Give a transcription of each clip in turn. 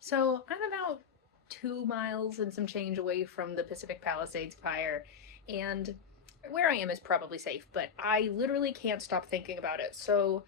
So I'm about 2 miles and some change away from the Pacific Palisades fire, and where I am is probably safe, but I literally can't stop thinking about it. So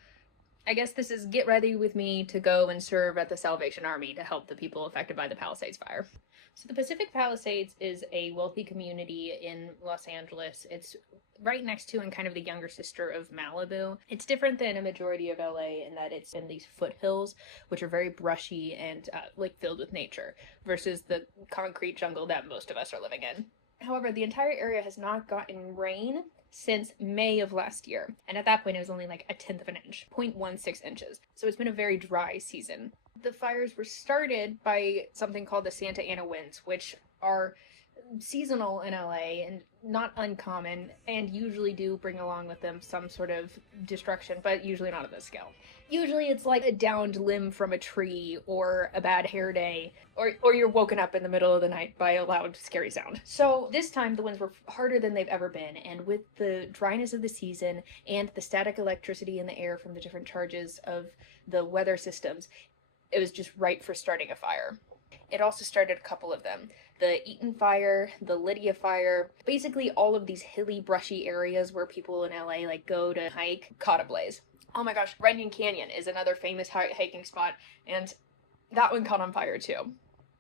I guess this is get ready with me to go and serve at the Salvation Army to help the people affected by the Palisades fire. So the Pacific Palisades is a wealthy community in Los Angeles. It's right next to and kind of the younger sister of Malibu. It's different than a majority of LA in that it's in these foothills, which are very brushy and like filled with nature, versus the concrete jungle that most of us are living in. However, the entire area has not gotten rain since May of last year, and at that point it was only like a tenth of an inch, 0.16 inches. So it's been a very dry season. The fires were started by something called the Santa Ana winds, which are seasonal in LA and not uncommon, and usually do bring along with them some sort of destruction, but usually not on this scale. Usually it's like a downed limb from a tree, or a bad hair day, or you're woken up in the middle of the night by a loud, scary sound. So this time the winds were harder than they've ever been, and with the dryness of the season and the static electricity in the air from the different charges of the weather systems, it was just right for starting a fire. It also started a couple of them. The Eaton Fire, the Lydia Fire, basically all of these hilly, brushy areas where people in LA like go to hike caught ablaze. Oh my gosh, Runyon Canyon is another famous hiking spot, and that one caught on fire too.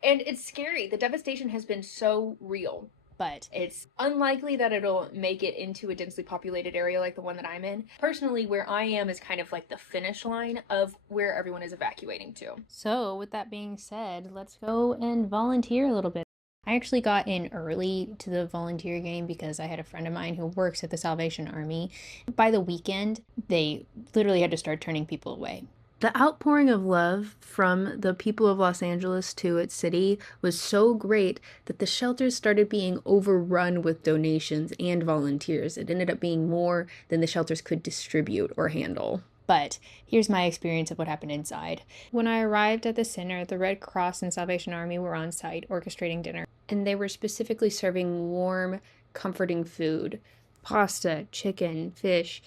And it's scary. The devastation has been so real, but it's unlikely that it'll make it into a densely populated area like the one that I'm in. Personally, where I am is kind of like the finish line of where everyone is evacuating to. So, with that being said, let's go and volunteer a little bit. I actually got in early to the volunteer game because I had a friend of mine who works at the Salvation Army. By the weekend, they literally had to start turning people away. The outpouring of love from the people of Los Angeles to its city was so great that the shelters started being overrun with donations and volunteers. It ended up being more than the shelters could distribute or handle. But here's my experience of what happened inside. When I arrived at the center, the Red Cross and Salvation Army were on site orchestrating dinner, and they were specifically serving warm, comforting food: pasta, chicken, fish,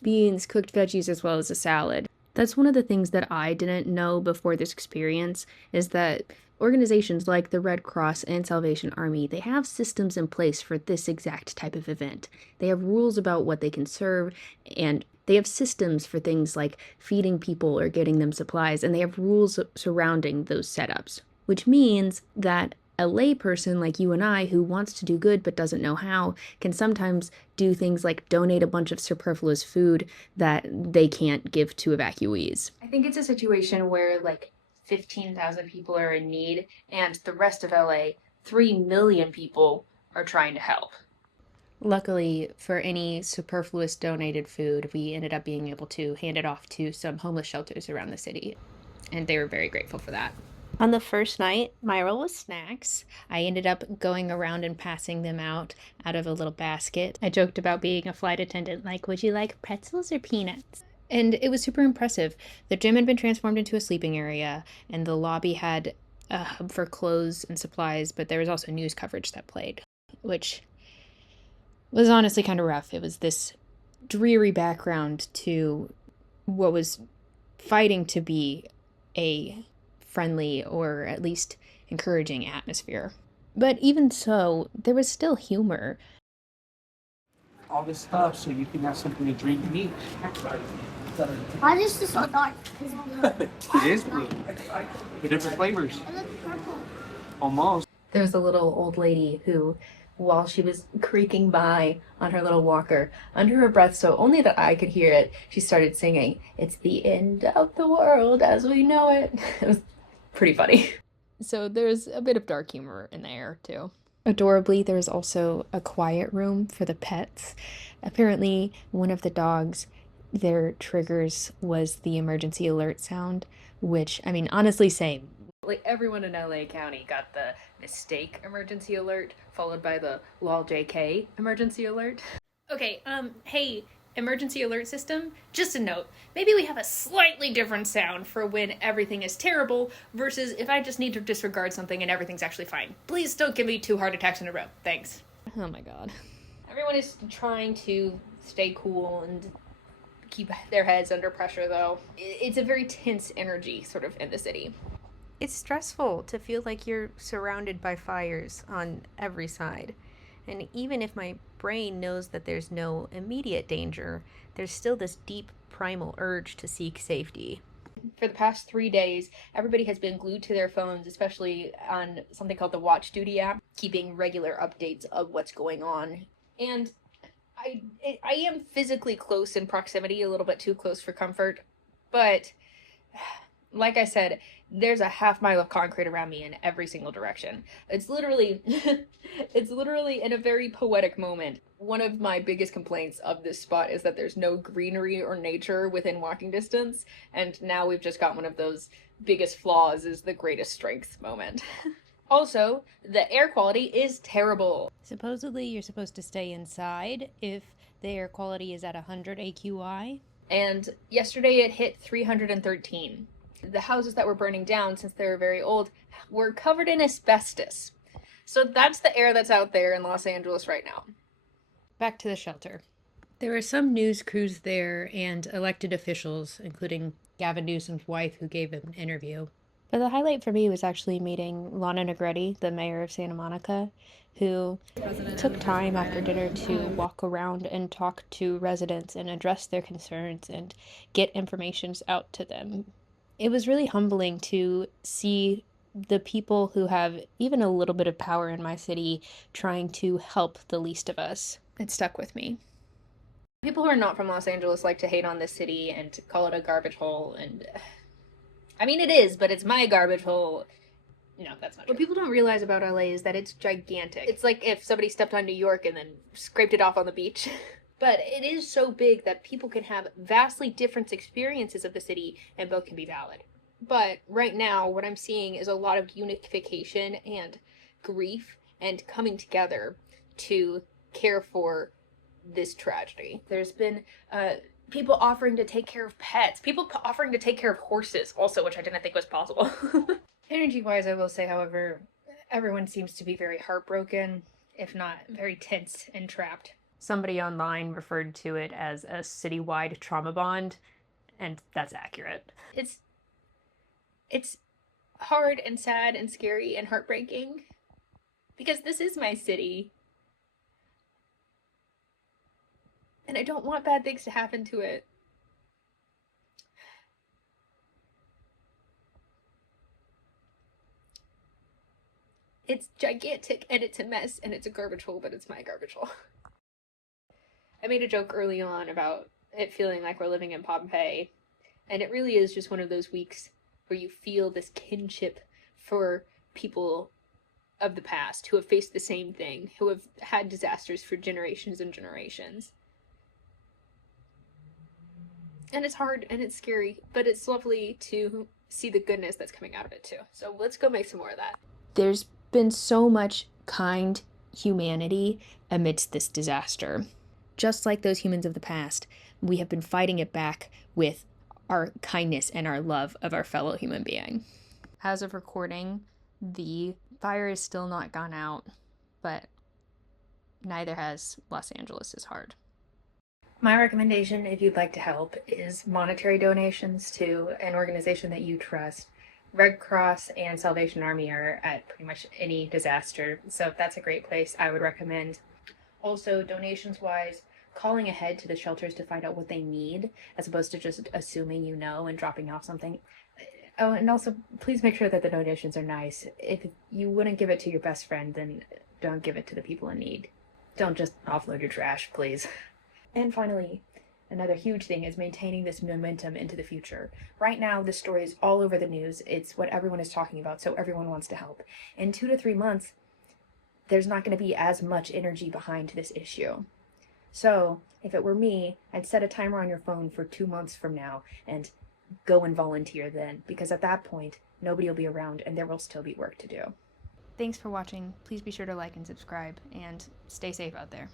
beans, cooked veggies, as well as a salad. That's one of the things that I didn't know before this experience, is that organizations like the Red Cross and Salvation Army, they have systems in place for this exact type of event. They have rules about what they can serve, and they have systems for things like feeding people or getting them supplies, and they have rules surrounding those setups, which means that a layperson like you and I who wants to do good but doesn't know how can sometimes do things like donate a bunch of superfluous food that they can't give to evacuees. I think it's a situation where like 15,000 people are in need, and the rest of LA, 3 million people are trying to help. Luckily, for any superfluous donated food, we ended up being able to hand it off to some homeless shelters around the city, and they were very grateful for that. On the first night, my role was snacks. I ended up going around and passing them out of a little basket. I joked about being a flight attendant, like, would you like pretzels or peanuts? And it was super impressive. The gym had been transformed into a sleeping area, and the lobby had a hub for clothes and supplies, but there was also news coverage that played, which was honestly kind of rough. It was this dreary background to what was fighting to be a friendly or at least encouraging atmosphere. But even so, there was still humor. All this stuff so you can have something to drink and eat. I just saw dark. It is blue. The different flavors. Almost. There's a little old lady who, while she was creaking by on her little walker, under her breath, so only that I could hear it, she started singing, "It's the end of the world as we know it." It was pretty funny. So there's a bit of dark humor in the air, too. Adorably, there was also a quiet room for the pets. Apparently, one of the dogs, their triggers was the emergency alert sound, which, I mean, honestly, same. Like, everyone in LA County got the mistake emergency alert, followed by the lol JK emergency alert. Okay, hey, emergency alert system, just a note, maybe we have a slightly different sound for when everything is terrible versus if I just need to disregard something and everything's actually fine. Please don't give me 2 heart attacks in a row. Thanks. Oh my god. Everyone is trying to stay cool and keep their heads under pressure, though. It's a very tense energy sort of in the city. It's stressful to feel like you're surrounded by fires on every side. And even if my brain knows that there's no immediate danger, there's still this deep primal urge to seek safety. For the past 3 days, everybody has been glued to their phones, especially on something called the Watch Duty app, keeping regular updates of what's going on. And I am physically close in proximity, a little bit too close for comfort, but like I said, there's a half mile of concrete around me in every single direction. It's literally it's literally in a very poetic moment. One of my biggest complaints of this spot is that there's no greenery or nature within walking distance, and now we've just got one of those biggest flaws is the greatest strength moment. Also, the air quality is terrible. Supposedly, you're supposed to stay inside if the air quality is at 100 AQI. And yesterday it hit 313. The houses that were burning down, since they were very old, were covered in asbestos. So that's the air that's out there in Los Angeles right now. Back to the shelter. There were some news crews there and elected officials, including Gavin Newsom's wife, who gave an interview. But the highlight for me was actually meeting Lana Negretti, the mayor of Santa Monica, who took time after dinner to walk around and talk to residents and address their concerns and get information out to them. It was really humbling to see the people who have even a little bit of power in my city trying to help the least of us. It stuck with me. People who are not from Los Angeles like to hate on this city and call it a garbage hole, and I mean it is, but it's my garbage hole. No, that's not true. What people don't realize about LA is that it's gigantic. It's like if somebody stepped on New York and then scraped it off on the beach. But it is so big that people can have vastly different experiences of the city and both can be valid. But right now, what I'm seeing is a lot of unification and grief and coming together to care for this tragedy. There's been people offering to take care of pets, people offering to take care of horses also, which I didn't think was possible. Energy-wise, I will say, however, everyone seems to be very heartbroken, if not very tense and trapped. Somebody online referred to it as a citywide trauma bond, and that's accurate. It's hard and sad and scary and heartbreaking because this is my city. And I don't want bad things to happen to it. It's gigantic and it's a mess and it's a garbage hole, but it's my garbage hole. I made a joke early on about it feeling like we're living in Pompeii, and it really is just one of those weeks where you feel this kinship for people of the past who have faced the same thing, who have had disasters for generations and generations. And it's hard and it's scary, but it's lovely to see the goodness that's coming out of it too. So let's go make some more of that. There's been so much kind humanity amidst this disaster. Just like those humans of the past, we have been fighting it back with our kindness and our love of our fellow human being. As of recording, the fire is still not gone out, but neither has Los Angeles' heart. My recommendation, if you'd like to help, is monetary donations to an organization that you trust. Red Cross and Salvation Army are at pretty much any disaster, so that's a great place I would recommend. Also, donations-wise, calling ahead to the shelters to find out what they need, as opposed to just assuming you know and dropping off something. Oh, and also, please make sure that the donations are nice. If you wouldn't give it to your best friend, then don't give it to the people in need. Don't just offload your trash, please. And finally, another huge thing is maintaining this momentum into the future. Right now, this story is all over the news. It's what everyone is talking about, so everyone wants to help. In 2 to 3 months, there's not going to be as much energy behind this issue. So, if it were me, I'd set a timer on your phone for 2 months from now and go and volunteer then, because at that point, nobody will be around and there will still be work to do. Thanks for watching. Please be sure to like and subscribe, and stay safe out there.